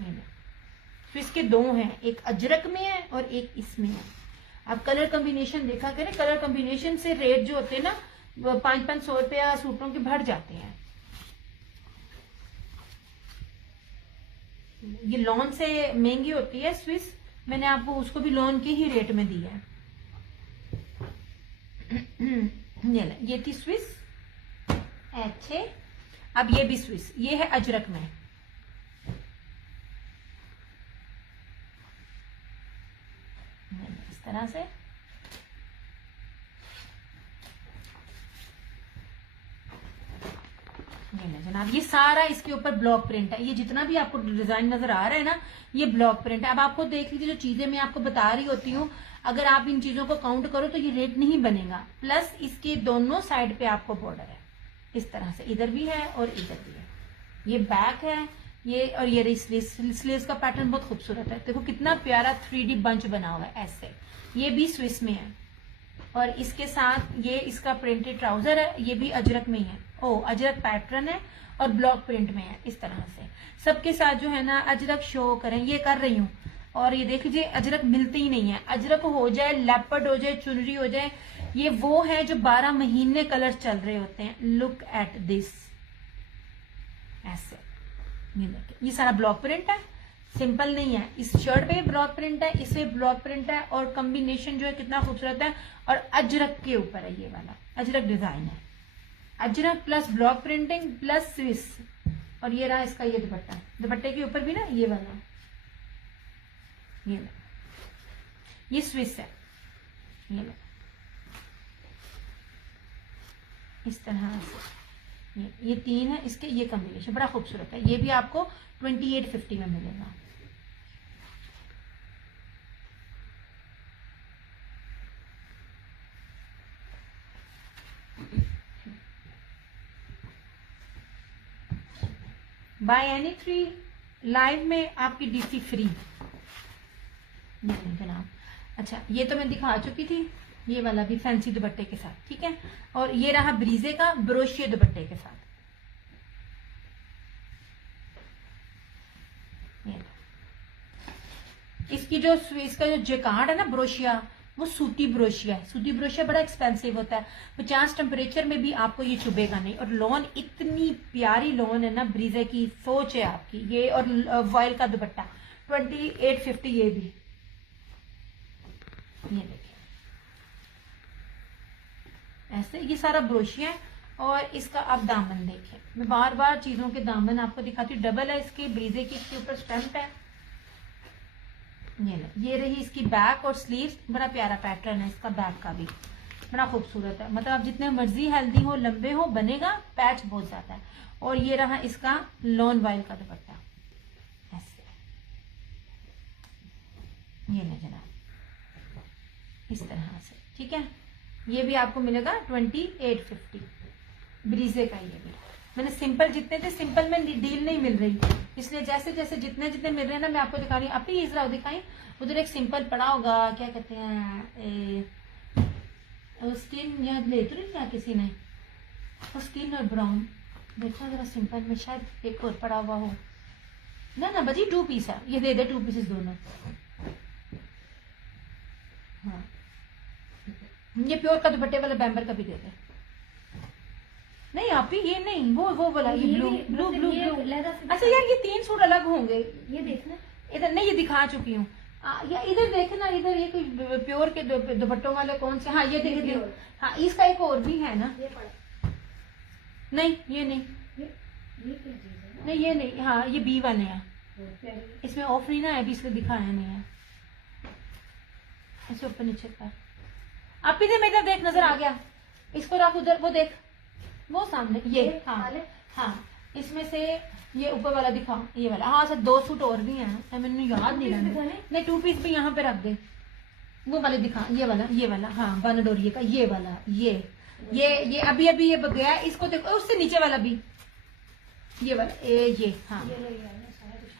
Swiss के दो हैं, एक अजरक में है और एक इसमें है। आप कलर कॉम्बिनेशन देखा करें, कलर कॉम्बिनेशन से रेट जो होते हैं ना 500-500 रुपया सूटों के बढ़ जाते हैं। ये लॉन से महंगी होती है स्विस, मैंने आपको उसको भी लॉन के ही रेट में दिया है। ये थी स्विस अच्छे। अब ये भी स्विस, ये है अजरक में। इस तरह से जनाब, ये सारा इसके ऊपर ब्लॉक प्रिंट है। ये जितना भी आपको डिजाइन नजर आ रहा है ना, ये ब्लॉक प्रिंट है। अब आपको देख लीजिए, जो चीजें मैं आपको बता रही होती हूँ, अगर आप इन चीजों को काउंट करो तो ये रेट नहीं बनेगा। प्लस इसके दोनों साइड पे आपको बॉर्डर है इस तरह से, इधर भी है और इधर भी है। ये बैक है, ये और ये स्लीव्स का पैटर्न बहुत खूबसूरत है। देखो कितना प्यारा 3D बंच बना हुआ है ऐसे। ये भी स्विस में है और इसके साथ ये इसका प्रिंटेड ट्राउजर है, ये भी अजरक में ही है। अजरक पैटर्न है और ब्लॉक प्रिंट में है इस तरह से। सबके साथ जो है ना अजरक शो करें, ये कर रही हूँ। और ये देख लीजिए, अजरक मिलते ही नहीं है। अजरक हो जाए, लेपर्ड हो जाए, चुनरी हो जाए, ये वो है जो 12 महीने कलर चल रहे होते हैं। लुक एट दिस, ऐसे ये देखिए, ये सारा ब्लॉक प्रिंट है, सिंपल नहीं है। इस शर्ट पे ब्लॉक प्रिंट है, इसे ब्लॉक प्रिंट है और कॉम्बिनेशन जो है कितना खूबसूरत है। और अजरक के ऊपर है, ये वाला अजरक डिजाइन है। Ajrak plus block printing plus Swiss. और ये रहा इसका ये दुपट्टा, दुपट्टे के ऊपर भी ना ये वाला, ये स्विस है। इस तरह से ये तीन है इसके, ये कॉम्बिनेशन बड़ा खूबसूरत है। ये भी आपको 2850 में मिलेगा। बाय एनी 3 लाइव में आपकी डीसी फ्री जनाब। अच्छा, ये तो मैं दिखा चुकी थी, ये वाला भी फैंसी दुपट्टे के साथ, ठीक है। और ये रहा ब्रीजे का ब्रोशिया दुपट्टे के साथ। इसकी जो इसका जो जेकार्ड है ना ब्रोशिया, वो सूती ब्रोशिया है। सूती ब्रोशिया बड़ा एक्सपेंसिव होता है, 50 टेम्परेचर में भी आपको ये चुभेगा नहीं। और लॉन इतनी प्यारी लॉन है ना ब्रीजे की, सोच है आपकी ये। और वॉयल का दुपट्टा 2850, ये भी ये देखिए ऐसे, ये सारा ब्रोशिया है। और इसका आप दामन देखिए, मैं बार बार चीजों के दामन आपको दिखाती हूँ। डबल है इसकी ब्रीजे की, इसके ऊपर स्टैम्प है। ये रही इसकी बैक और स्लीव्स, बड़ा प्यारा पैटर्न है इसका, बैक का भी बड़ा खूबसूरत है। मतलब आप जितने मर्जी हेल्दी हो, लंबे हो, बनेगा। पैच बहुत ज्यादा है। और ये रहा इसका लॉन वाइल का दुपट्टा ऐसे, ये ले जनाब इस तरह से, ठीक है। ये भी आपको मिलेगा 2850 ब्रीजे का। ये भी मैंने सिंपल जितने थे, सिंपल में डील नहीं मिल रही, इसलिए जैसे जैसे जितने जितने मिल रहे हैं ना, मैं आपको दिखा रही हूँ। आप ही इजरा दिखाई, उधर एक सिंपल पड़ा होगा, क्या कहते हैं स्किन, याद ले तो नहीं क्या किसी ने, वो स्किन और ब्राउन देखो जरा, सिंपल में शायद एक और पड़ा हुआ हो ना। ना बजी 2 पीस है, ये दे दे 2 पीसेस दोनों। हाँ, ये प्योर का दुपट्टे वाला बैम्बर का भी दे दे। नहीं आप ही, ये नहीं, वो वाला, ये ब्लू ब्लू ब्लू ब्लू। अच्छा यार, ये 3 सूट अलग होंगे। ये देखना इधर, नहीं ये दिखा चुकी हूँ। या इधर देखना, इधर ये कोई प्योर के दुपट्टों वाले कौन से। हाँ ये देखिए, हाँ इसका एक और भी है ना। नहीं ये नहीं, नहीं ये नहीं, हाँ ये बी वाले हैं। इसमें ऑफ नहीं ना है अभी, इसलिए दिखाया नहीं है। ऐसे ऊपर नीचे कर, आप इधर इधर देख, नजर आ गया। इसको रख उधर, वो देख, वो सामने ये। हाँ हाँ, इसमें से ये ऊपर वाला दिखा, ये वाला। हाँ सर 2 सूट और भी हैं, मैंने याद नहीं रहा। नहीं 2 पीस भी यहाँ पे रख दे, वो वाले दिखा, ये वाला। हाँ बनडोरिये का ये वाला, ये अभी ये गया। इसको देखो, उससे नीचे वाला भी, ये वाला ये। हाँ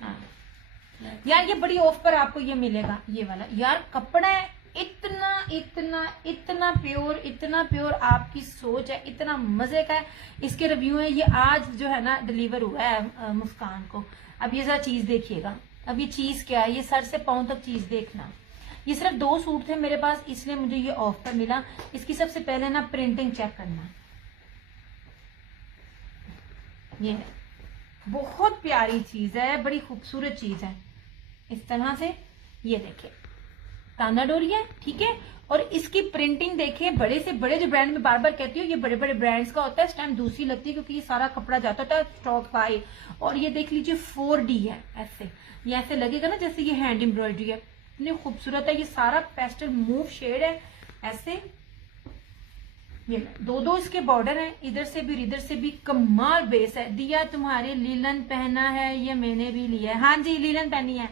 हाँ यार, ये बड़ी ऑफ पर आपको ये मिलेगा, ये वाला। यार कपड़ा इतना इतना इतना प्योर, इतना प्योर, आपकी सोच है, इतना मजे का है। इसके रिव्यू है, ये आज जो है ना डिलीवर हुआ है मुस्कान को। अब ये जरा चीज देखिएगा, अब ये चीज क्या है, ये सर से पांव तक चीज देखना। ये सिर्फ 2 सूट थे मेरे पास, इसलिए मुझे ये ऑफ पर मिला। इसकी सबसे पहले ना प्रिंटिंग चेक करना। ये है, बहुत प्यारी चीज है, बड़ी खूबसूरत चीज है। इस तरह से ये देखिए ताना डोरी है, ठीक है। और इसकी प्रिंटिंग देखिए, बड़े से बड़े जो ब्रांड में बार बार कहती हूँ, ये बड़े बड़े ब्रांड्स का होता है, इस टाइम दूसरी लगती है क्योंकि ये सारा कपड़ा जाता था स्टॉक बाय। और ये देख लीजिए 4D है, ऐसे ये ऐसे लगेगा ना जैसे ये हैंड एम्ब्रॉयडरी है, इतनी खूबसूरत है। ये सारा पेस्टल मूव शेड है ऐसे। ये 2 इसके बॉर्डर हैं, इधर से भी इधर से भी, कमाल बेस है। दिया तुम्हारे लीलन पहना है, ये मैंने भी लिया है। हाँ जी लीलन पहनी है।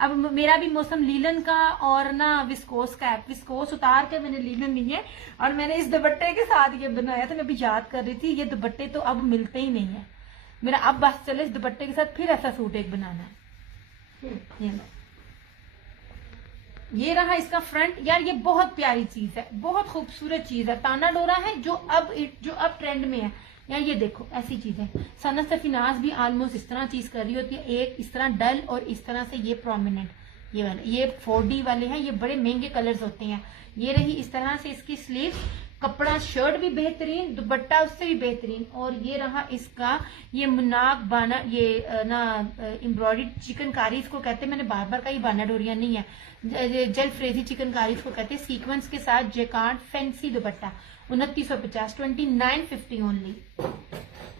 अब मेरा भी मौसम लीलन का और ना विस्कोस का है। विस्कोस उतार के मैंने लीलन ली है और मैंने इस दुपट्टे के साथ ये बनाया था। मैं भी याद कर रही थी, ये दुपट्टे तो अब मिलते ही नहीं है। मेरा अब बस चले इस दुपट्टे के साथ फिर ऐसा सूट एक बनाना है। ये रहा इसका फ्रंट। यार ये बहुत प्यारी चीज है, बहुत खूबसूरत चीज है। ताना डोरा है जो अब ट्रेंड में है। यार ये देखो ऐसी चीज है। सनत सफीनाज भी ऑलमोस्ट इस तरह चीज कर रही होती है, एक इस तरह डल और इस तरह से ये प्रोमिनेंट, ये वाले, ये 4D वाले हैं, ये बड़े महंगे कलर्स होते हैं। ये रही इस तरह से इसकी स्लीव, कपड़ा शर्ट भी बेहतरीन, दुपट्टा उससे भी बेहतरीन। और ये रहा इसका ये मुनाक बाना, ये ना एम्ब्रॉयडरी चिकनकारी इसको कहते हैं। मैंने बार बार कहा, बाना डोरिया नहीं है, जल फ्रेजी चिकनकारी इसको कहते हैं। सीक्वेंस के साथ jacquard fancy dupatta 2950, 2950 only.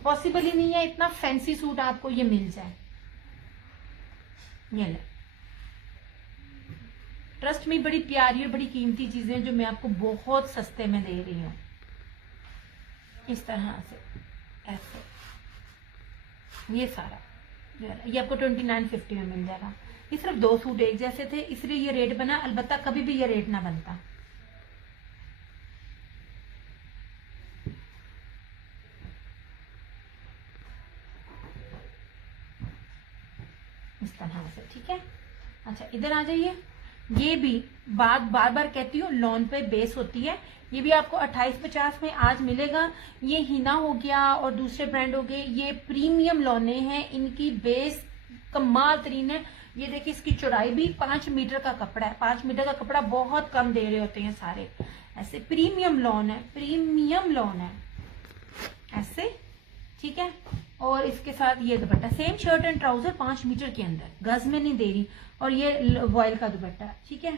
Possible ही नहीं है इतना फैंसी सूट आपको ये मिल जाए। ये ले, ट्रस्ट में बड़ी प्यारी और बड़ी कीमती चीजें जो मैं आपको बहुत सस्ते में दे रही हूं। इस तरह से ऐसे ये सारा ये आपको 2950 में मिल जाएगा। ये सिर्फ 2 सूट एक जैसे थे इसलिए ये रेट बना, अलबत्ता कभी भी ये रेट ना बनता। इस तरह से, ठीक है। अच्छा इधर आ जाइए। ये भी बात बार बार कहती हूँ, लॉन पे बेस होती है। ये भी आपको 2850 में आज मिलेगा। ये हिना हो गया और दूसरे ब्रांड हो गए, ये प्रीमियम लॉने हैं, इनकी बेस कमाल तरीन है। ये देखिए इसकी चौड़ाई भी 5 मीटर का कपड़ा है। 5 मीटर का कपड़ा बहुत कम दे रहे होते हैं सारे। ऐसे प्रीमियम लॉन है, प्रीमियम लॉन है ऐसे, ठीक है। और इसके साथ ये dupatta, same shirt and trouser 5 metre के अंदर, गज में नहीं दे रही। और ये वॉयल का दुपट्टा, ठीक है।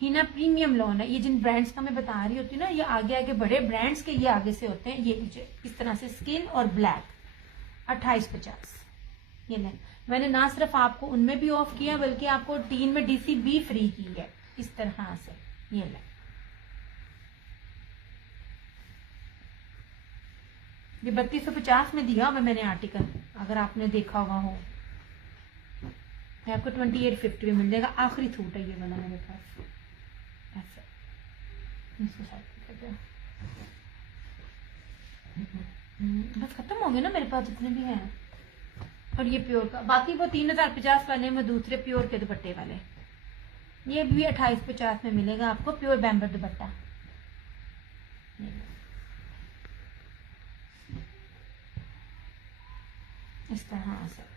हिना प्रीमियम लॉन है। ये जिन ब्रांड्स का मैं बता रही होती हूँ ना, ये आगे आगे बड़े ब्रांड्स के ये आगे से होते हैं। ये लीजिए इस तरह से स्किन और ब्लैक 2850। ये ले, मैंने ना सिर्फ आपको उनमें भी ऑफ किया बल्कि आपको 3 में DC भी फ्री की है। इस तरह से ये ले, ये 3250 में दिया हुआ मैंने आर्टिकल, अगर आपने देखा हुआ हो। आपको 2850 में मिल जाएगा। आखिरी सूट है ये वाला मेरे पास ऐसा। बस खत्म हो गए ना मेरे पास जितने भी हैं। और ये प्योर का, बाकी वो 3050 वाले में दूसरे प्योर के दुपट्टे वाले। ये भी 2850 में मिलेगा आपको, प्योर बैम्बर दुपट्टा। इस तरह से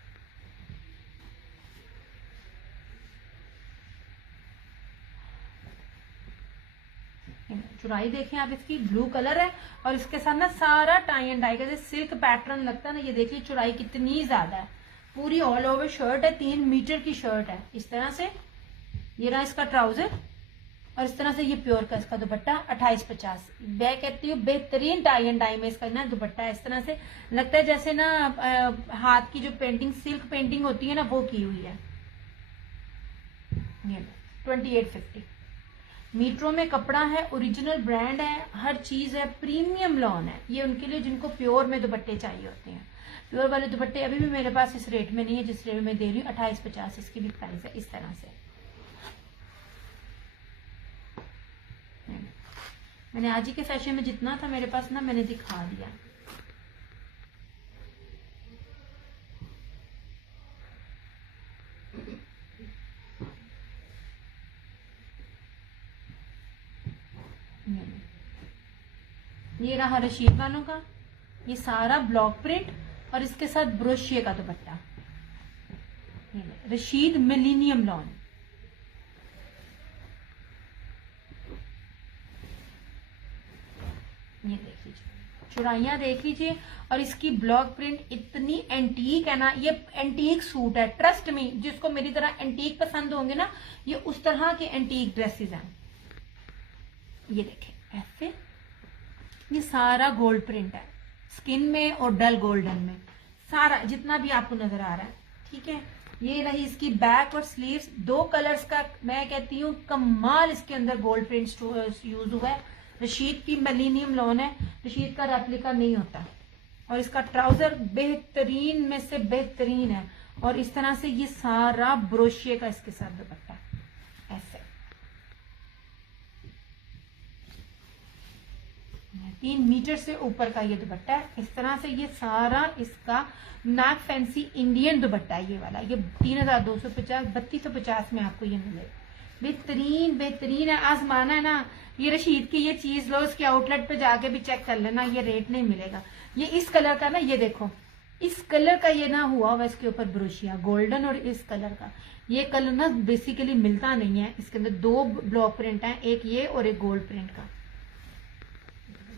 चुराई देखें आप, इसकी ब्लू कलर है और इसके साथ ना सारा टाई एंड डाई का जैसे सिल्क पैटर्न लगता है ना। ये देखिए चुराई कितनी ज्यादा है, पूरी ऑल ओवर शर्ट है, 3 मीटर की शर्ट है इस तरह से। ये रहा इसका ट्राउजर और इस तरह से ये प्योर का इसका दुपट्टा 2850। मैं कहती हूँ बेहतरीन टाई एंड डाई में इसका ना दुपट्टा है। इस तरह से लगता है जैसे ना हाथ की जो पेंटिंग, सिल्क पेंटिंग होती है ना, वो की हुई है। ये 2850 मीटरों में कपड़ा है, ओरिजिनल ब्रांड है, हर चीज है, प्रीमियम लॉन है। ये उनके लिए जिनको प्योर में दुपट्टे चाहिए होते हैं। प्योर वाले दुपट्टे अभी भी मेरे पास इस रेट में नहीं है जिस रेट में दे रही हूँ, 2850 इसकी भी प्राइस है। इस तरह से मैंने आज ही के फैशन में जितना था मेरे पास ना, मैंने दिखा दिया। ये रहा रशीद वालों का, ये सारा ब्लॉक प्रिंट और इसके साथ ब्रोशिये का दुपट्टा। रशीद मिलीनियम लॉन, ये देख लीजिए, चौड़ाइयाँ देख लीजिए, और इसकी ब्लॉक प्रिंट इतनी एंटीक है ना, ये एंटीक सूट है, ट्रस्ट में। जिसको मेरी तरह एंटीक पसंद होंगे ना, ये उस तरह के एंटीक ड्रेसेस हैं। ये देखें ऐसे, ये सारा गोल्ड प्रिंट है, स्किन में और डल गोल्डन में, सारा जितना भी आपको नजर आ रहा है, ठीक है। ये रही इसकी बैक और स्लीव्स, 2 कलर्स का, मैं कहती हूँ कमाल इसके अंदर गोल्ड प्रिंट यूज हुआ है। रशीद की मिलीनियम लॉन है, रशीद का रेप्लिका नहीं होता, और इसका ट्राउजर बेहतरीन में से बेहतरीन है, और इस तरह से ये सारा ब्रोशिये का इसके साथ दुपट्टा ऐसे 3 मीटर से ऊपर का ये दुपट्टा है। इस तरह से ये सारा इसका मैक फैंसी इंडियन दुपट्टा है, ये वाला, ये 3250 3250 में आपको ये मिलेगा। बेहतरीन बेहतरीन है, आजमाना है ना, ये रशीद की ये चीज लो, इसके आउटलेट पे जाके भी चेक कर लेना, ये रेट नहीं मिलेगा। ये इस कलर का ना, ये देखो इस कलर का ये ना हुआ हुआ इसके ऊपर ब्रोशिया गोल्डन, और इस कलर का, ये कलर ना बेसिकली मिलता नहीं है। इसके अंदर 2 ब्लॉक प्रिंट है, एक ये और एक गोल्ड प्रिंट का,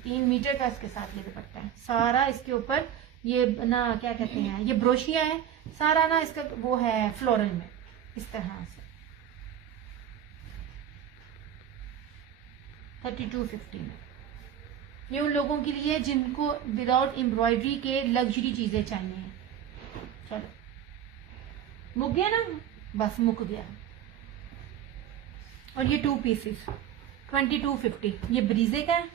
3 मीटर का इसके साथ ये दुपट्टा है। सारा इसके ऊपर ये ना क्या कहते हैं, ये ब्रोशिया है सारा ना, इसका वो है फ्लोरल में इस तरह से। 3250 में ये उन लोगों के लिए जिनको विदाउट एम्ब्रॉयडरी के लग्जरी चीजें चाहिए। चलो मुक गया ना, बस मुक गया। और ये 2 पीसेस 2250, ये ब्रीजे का है।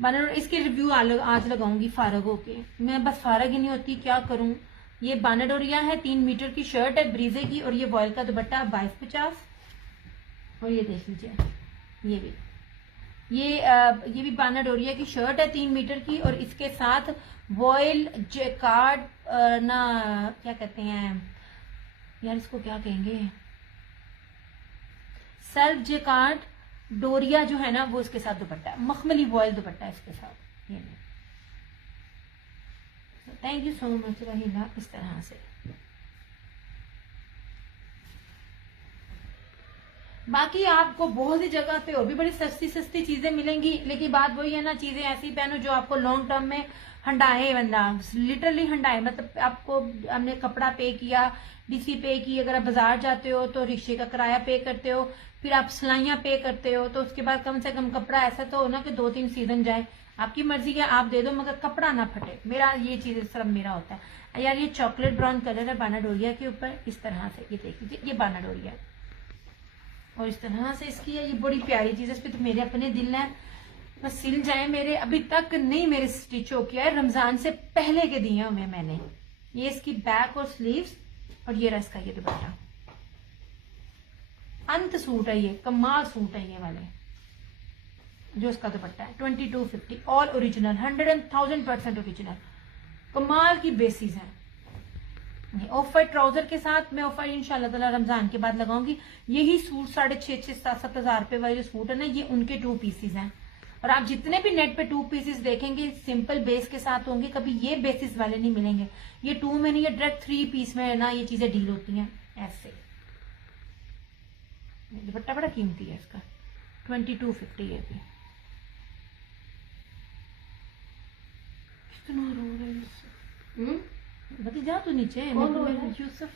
बाना, इसके रिव्यू आज लगाऊंगी फारग होके, मैं बस फारग ही नहीं होती, क्या करूं। ये बानाडोरिया है, 3 मीटर की शर्ट है ब्रीजे की, और ये वॉयल का दुपट्टा 2250। और ये देख लीजिए, ये भी बानाडोरिया की शर्ट है 3 मीटर की, और इसके साथ वॉयल जेकार्ड ना क्या कहते हैं यार, इसको क्या कहेंगे, सेल्फ जेकार्ड डोरिया जो है ना, वो इसके साथ दुपट्टा है, मखमली वॉयल दुपट्टा है इसके साथ। ये थैंक यू सो मच रहीना। इस तरह से बाकी आपको बहुत सी जगह पे और भी बड़ी सस्ती सस्ती चीजें मिलेंगी, लेकिन बात वही है ना, चीजें ऐसी पहनो जो आपको लॉन्ग टर्म में हंडाए, बंदा लिटरली हंडाए। मतलब आपको हमने कपड़ा पे किया, डीसी पे की, अगर आप बाजार जाते हो तो रिक्शे का किराया पे करते हो, फिर आप सिलाइयां पे करते हो, तो उसके बाद कम से कम कपड़ा ऐसा तो हो ना कि 2-3 सीजन जाए। आपकी मर्जी है, आप दे दो मगर कपड़ा ना फटे। मेरा ये चीज सिर्फ मेरा होता है। यार ये चॉकलेट ब्राउन कलर है बानाडोरिया के ऊपर, इस तरह से ये देख लीजिए, ये बानाडोरिया और इस तरह से इसकी है। ये बड़ी प्यारी चीज है, इस पे तो मेरे अपने दिल है, बस सिल जाए मेरे। अभी तक नहीं मेरे स्टिच हो किया है, रमजान से पहले के दिए हुए मैंने। ये इसकी बैक और स्लीव्स, और ये रहा इसका ये दुपट्टा। अंत सूट है ये, कमाल सूट है ये वाले, जो इसका दुपट्टा है 2250, ऑल ओरिजिनल, 100% ओरिजिनल, कमाल की बेसिस है। ऑफ वाइट ट्राउजर के साथ मैं ऑफ वाइट इंशाल्लाह ताला रमजान के बाद लगाऊंगी। यही सूट 6,500-7,000 रुपए वाले सूट है ना, ये उनके 2 पीसेस हैं। और आप जितने भी नेट पे 2 पीसेस देखेंगे सिंपल बेस के साथ होंगे, कभी ये बेसिस वाले नहीं मिलेंगे। ये 2 में नहीं, ये डायरेक्ट 3 पीस में ना ये चीजें डील होती हैं ऐसे। दुपट्टा बड़ा कीमती है इसका, 2250। ये भी कितना रो रहा है इससे। बता जा तू नीचे, यूसुफ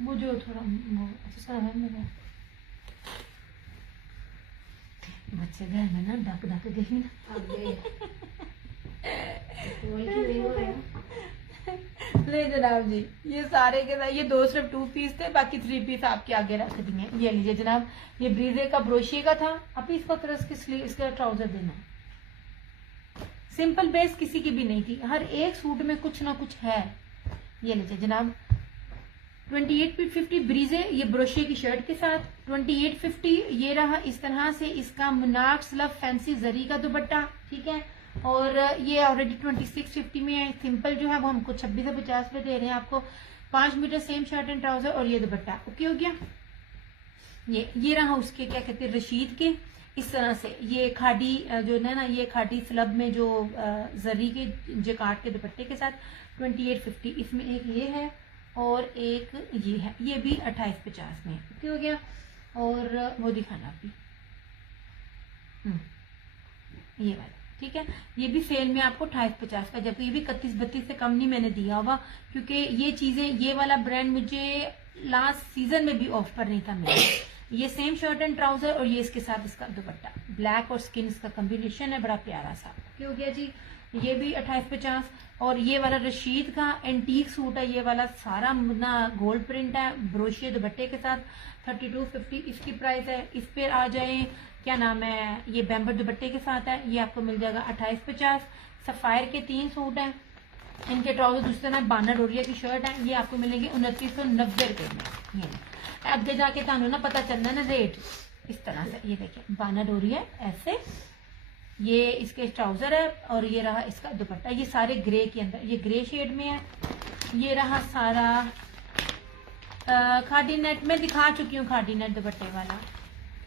वो जो थोड़ा वो अच्छा है मेरा बच्चे घर में ना डक डक गई ना। ले जनाब जी, ये सारे के साथ ये 2 सिर्फ 2 पीस थे, बाकी 3 पीस आपके आगे रख दिए। ये लीजिए जनाब, ये ब्रीजे का ब्रोशिये का था। अभी इसको तरह इसका ट्राउजर देना, सिंपल बेस किसी की भी नहीं थी, हर एक सूट में कुछ ना कुछ है। ये लीजिए जनाब, 2850 ब्रीजे, ये ब्रोशिये की शर्ट के साथ 2850। ये रहा इस तरह से इसका मुनाक्स लव फैंसी जरी का दुपट्टा, ठीक है। और ये ऑलरेडी 2650 में है। सिंपल जो है वो हमको 26 से 50 पे दे रहे हैं आपको। 5 metre same shirt and trouser, और ये दुपट्टा ओके हो गया। ये रहा उसके क्या कहते हैं रशीद के, इस तरह से ये खाड़ी जो है ना, ये खाड़ी स्लब में जो जरी के जकार्ड के दुपट्टे के साथ 2850। इसमें एक ये है और एक ये है, ये भी 2850 में ओके हो गया। और वो दिखाना अभी ये वाला, ठीक है, ये भी सेल में आपको 2850 का, जबकि ये भी 31-32 से कम नहीं मैंने दिया होगा, क्योंकि ये चीजें, ये वाला ब्रांड मुझे लास्ट सीजन में भी ऑफ पर नहीं था मिला। ये सेम शर्ट एंड ट्राउजर और ये इसके साथ इसका दुपट्टा, ब्लैक और स्किन इसका कॉम्बिनेशन है, बड़ा प्यारा सा क्या हो गया जी। ये भी 2850। और ये वाला रशीद का एंटीक सूट है, ये वाला सारा ना गोल्ड प्रिंट है, ब्रोशिया दुपट्टे के साथ 3250 इसकी प्राइस है। इस पर आ जाए, क्या नाम है, ये बैम्बर दुपट्टे के साथ है, ये आपको मिल जाएगा 2850। सफायर के 3 सूट हैं, इनके ट्राउजर दूसरे ना बाना डोरिया की शर्ट है, ये आपको मिलेंगे 2990 रुपए में। ये आगे जाके थानू ना पता चलना ना रेट इस तरह से। ये देखिए बाना डोरिया ऐसे, ये इसके ट्राउजर है और ये रहा इसका दुपट्टा, ये सारे ग्रे के अंदर, ये ग्रे शेड में है। ये रहा सारा खादी नेट में दिखा चुकी हूँ, खादी नेट दुपट्टे वाला।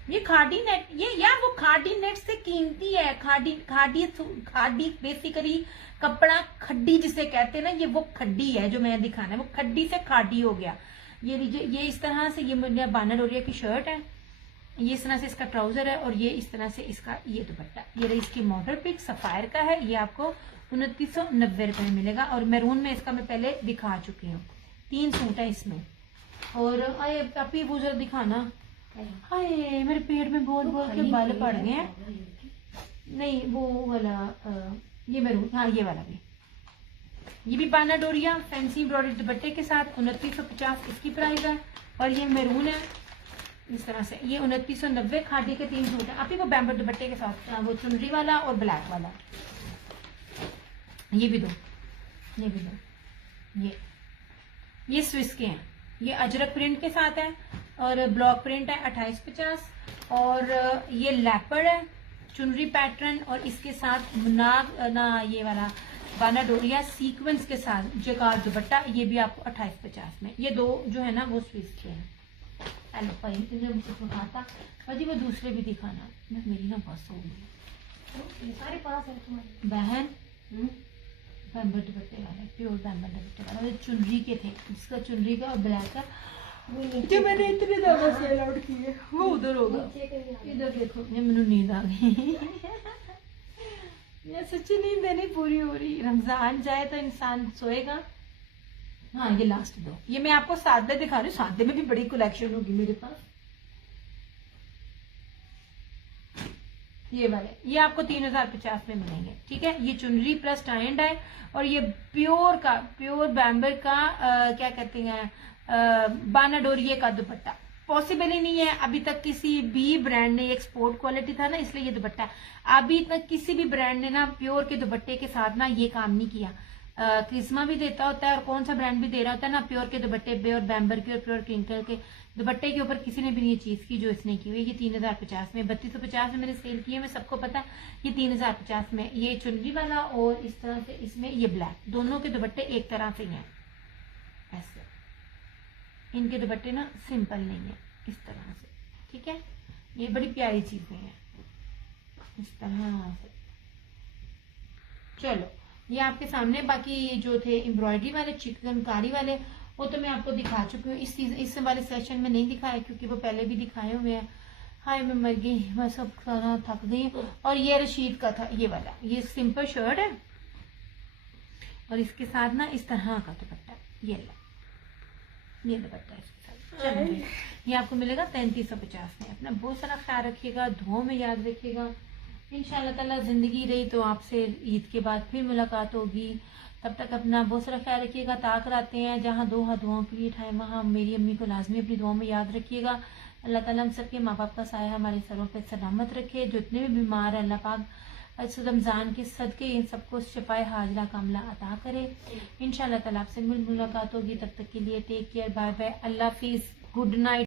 ये खादी नेट, ये यार वो खादी नेट से कीमती है। खादी खादी खादी बेसिकली कपड़ा खड्डी जिसे कहते हैं ना, ये वो खड्डी है जो मैं दिखाना है, वो खड्डी से खादी हो गया। ये इस तरह से, ये मेरे बाना डोरिया की शर्ट है, ये इस तरह से इसका ट्राउजर है और ये इस तरह से इसका ये दुपट्टा। ये रही इसकी मॉडल पिक, सफायर का है, ये आपको 2990 रुपए में मिलेगा। और मैरून में इसका मैं पहले दिखा चुकी हूँ, 3 सूट है इसमें। और आए अपी वो जरा दिखाना, हाय मेरे पेट में बोल बोल के बाल पड़ गए हैं। नहीं वो वाला ये मैरून, हाँ ये वाला भी, ये भी बाना डोरिया फैंसी एम्ब्रॉयडरी दुपट्टे के साथ 2950 इसकी प्राइस है। और ये मैरून है इस तरह से, ये 2990 खादी के 3 सूट है। आप ही वो बैम्बर दुपट्टे के साथ, वो चुनरी वाला और ब्लैक वाला, ये भी दो, ये भी दो। ये स्विस के हैं, ये अजरक प्रिंट के साथ है और ब्लॉक प्रिंट है 2850। और ये लेपर्ड है चुनरी पैटर्न और इसके साथ मुनाग ना ये वाला बाना डोरिया सीक्वेंस के साथ जगार दुपट्टा, ये भी आपको 2850 में। ये दो जो है ना वो स्विस के हैं। जी वो दूसरे भी दिखाना, मेरी ना बस हो गई, सारे पास है तुम्हारे बहन। बैम्बर दुपट्टे वाले, प्योर बैम्बर दुपट्टे वाले, चुनरी के थे, जिसका चुनरी का और ब्लैक का जो मैंने इतने ज्यादा सेल आउट किए वो उधर होगा। इधर देखो, ये मैंने नींद आ गई ये सच्ची नींद नहीं पूरी हो रही। रमजान जाए तो इंसान सोएगा। हाँ ये लास्ट दो, ये मैं आपको सादे दिखा रही हूँ, सादे में भी बड़ी कलेक्शन होगी मेरे पास। ये वाले, ये आपको 3050 में मिलेंगे, ठीक है। ये चुनरी प्लस टाई एंड डाई और ये प्योर बैम्बर का क्या कहते हैं बाना डोरिये का दुपट्टा। पॉसिबल ही नहीं है अभी तक किसी भी ब्रांड ने, एक्सपोर्ट क्वालिटी था ना इसलिए ये दुपट्टा, अभी तक किसी भी ब्रांड ने ना प्योर के दुपट्टे के साथ ना ये काम नहीं किया। क्रिस्मा भी देता होता है और कौन सा ब्रांड भी दे रहा होता है ना प्योर के दुपट्टे, प्योर बैम्बर के और प्योर क्रिंकल के दुपट्टे के ऊपर किसी ने भी ये चीज की जो इसने की हुई। ये 3050 में, 3250 में मैंने सेल किए, मैं सबको पता है। ये 3050 में, ये चुनरी वाला और इस तरह से इसमें ये ब्लैक, दोनों के दुपट्टे एक तरह से हैं ऐसे। इनके दुपट्टे ना सिंपल नहीं है इस तरह से, ठीक है। ये बड़ी प्यारी चीजें हैं इस तरह से। चलो ये आपके सामने, बाकी जो थे एम्ब्रॉयडरी वाले चिकनकारी वाले वो तो मैं आपको दिखा चुकी हूँ। इस वाले सेशन में नहीं दिखाया क्योंकि वो पहले भी दिखाए हुए हैं। हाय मैं मर गई, मैं सब सारा थक गई। और ये रशीद का था ये वाला, ये सिंपल शर्ट है और इसके साथ ना इस तरह का दुपट्टा, ये दुपट्टा इसके साथ। चलिए ये आपको मिलेगा 3350 में। अपना बहुत सारा ख्याल रखिएगा, दुआओं में याद रखिएगा। इंशाल्लाह ताला जिंदगी रही तो आपसे ईद के बाद फिर मुलाकात होगी। तब तक अपना बहुत सारा ख्याल रखिएगा। ताक आते हैं जहाँ दो हाथ दुआओं के लिए ठाए, वहाँ मेरी अम्मी को लाजमी अपनी दुआओं में याद रखिएगा। अल्लाह ताला हम सबके माँ बाप का साया हमारे सरों पर सलामत रखे। जितने भी बीमार है अल्लाह पाक रमजान के सदके इन सबको शफाए हाजरा कामला अता करे। इंशाल्लाह ताला आपसे मुलाकात होगी। तब तक के लिए टेक केयर, बाय बाय, अल्लाह हाफिज, गुड नाइट।